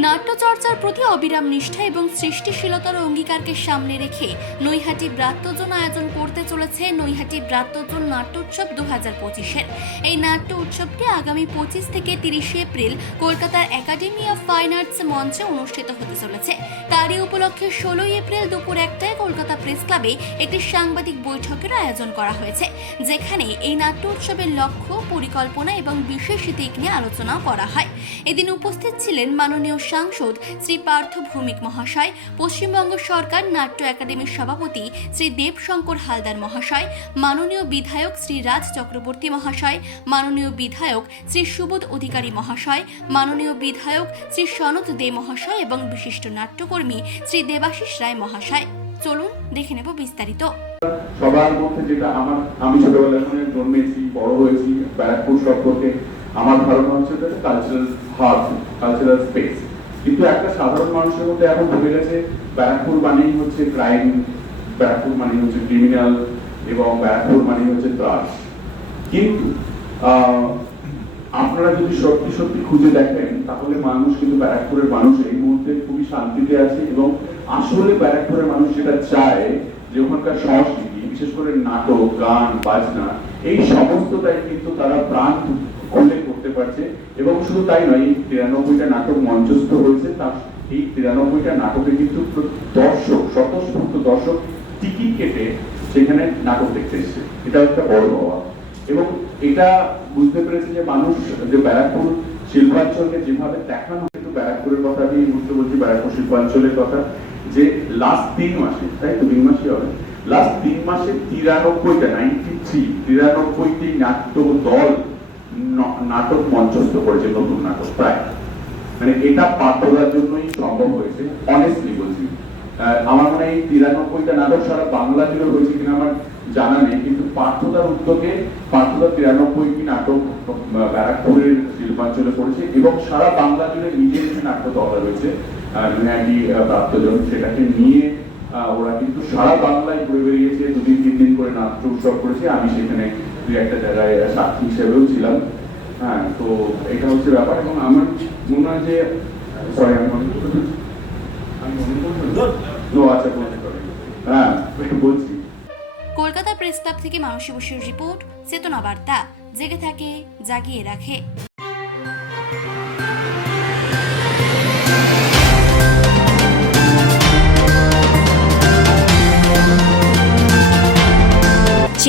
নাট্যচর্চার প্রতি অবিরাম নিষ্ঠা এবং সৃষ্টিশীলতার অঙ্গীকারকে সামনে রেখে নৈহাটি ব্রাত্যজন আয়োজন করতে চলেছে নৈহাটি ব্রাত্যজন নাট্যোৎসব দু হাজার পঁচিশের। এই নাট্য উৎসবটি আগামী পঁচিশ থেকে তিরিশে এপ্রিল কলকাতার একাডেমি অফ ফাইন আর্টস মঞ্চে অনুষ্ঠিত হতে চলেছে। তারই উপলক্ষে ষোলোই এপ্রিল দুপুর একটায় কলকাতা প্রেস ক্লাবে একটি সাংবাদিক বৈঠকের আয়োজন করা হয়েছে, যেখানে এই নাট্য উৎসবের লক্ষ্য, পরিকল্পনা এবং বিশেষ দিক নিয়ে আলোচনা করা হয়। এদিন উপস্থিত ছিলেন মাননীয় সাংসদ শ্রী পার্থ ভৌমিক মহাশয়, পশ্চিমবঙ্গ সরকার নাট্য একাডেমির সভাপতি শ্রী দেবশঙ্কর হালদার মহাশয়, মাননীয় বিধায়ক শ্রী রাজ চক্রবর্তী মহাশয়, মাননীয় বিধায়ক শ্রী সুবোধ অধিকারী মহাশয়, মাননীয় বিধায়ক শ্রী সনত দে মহাশয় এবং বিশিষ্ট নাট্যকর্মী শ্রী দেবাশিস রায় মহাশয়। চলুন দেখে নেব বিস্তারিত। সবার মধ্যে যেটা আমার, আমি ছোটবেলা থেকে জন্মেছি, বড় হয়েছি, ব্যারাকপুর সম্পর্কে আমার ধারণা হচ্ছে কালচারাল হাব কালচারাল স্পেস কিন্তু একটা সাধারণ মানুষের মধ্যে এখন ঢুকে গেছে, ব্যারাকপুর মানেই হচ্ছে ক্রাইম ব্যারাকপুর মানেই হচ্ছে ক্রিমিনাল এবং ব্যারাকপুর মানেই হচ্ছে ত্রাস কিন্তু আপনারা যদি সত্যি সত্যি খুঁজে দেখেন, তাহলে মানুষ কিন্তু ব্যারাকপুরের মানুষ এই মুহূর্তে খুবই শান্তিতে আছে এবং আসলে ব্যারাকপুরের মানুষ যেটা চায় যে ওখানকার সংস্কৃতি, বিশেষ করে নাটক, গান, বাজনা, এই সমস্তটাই কিন্তু তারা প্রাণ খুলে করতে পারছে। এবং শুধু তাই নয়, এই তিরানব্বইটা নাটক মঞ্চস্থ হয়েছে। তার এই তিরানব্বইটা নাটকে কিন্তু দর্শক, স্বতঃস্ফূর্ত দর্শক টিকিট কেটে সেখানে নাটক দেখতে এসেছে। এটা একটা বড় হওয়া। এবং এটা বুঝতে পেরেছে যে মানুষ, যে ব্যারাকপুর শিল্পাঞ্চলকে যেভাবে দেখানো কিন্তু ব্যারাকপুরের কথা আমি বুঝতে বলছি, ব্যারাকপুর শিল্পাঞ্চলের কথা, যে লাস্ট তিন মাসে, তাই তো? তিন মাসই হবে। লাস্ট তিন মাসে তিরানব্বইটা নাইনটি থ্রি তিরানব্বইটি নাট্য দল নাটক মঞ্চস্থ করেছে, নতুন নাটক, প্রায়। মানে এটা পাঠ্যদার জন্যই সম্ভব হয়েছে অনেস্টলি বলছি। আমার মনে হয় তিরানব্বইটা নাটক সারা বাংলা জুড়ে হয়েছে কিনা আমার জানা নেই, কিন্তু পাঠ্যদার উদ্যোগে পাঠ্যদার তিরানব্বইটি নাটক ব্যারাকপুরের শিল্পাঞ্চলে করেছে এবং সারা বাংলা জুড়ে নিজের যে নাট্য দল রয়েছে প্রাপ্তজন সেটাকে নিয়ে ওরা কিন্তু সারা বাংলায় ঘুরে বেরিয়েছে দুদিন তিন দিন করে নাট্য উৎসব করেছে। আমি সেখানে দুই একটা জায়গায় সাক্ষী হিসেবেও ছিলাম। হ্যাঁ তো এটা হচ্ছে ব্যাপার। এবং আমার মনে হয় যে সরি আমি মনে আমি মনে আচ্ছা হ্যাঁ বলছি। কলকাতা প্রেস ক্লাব থেকে মানসী বসুর রিপোর্ট চেতনা বার্তা জেগে থাকে জাগিয়ে রাখে।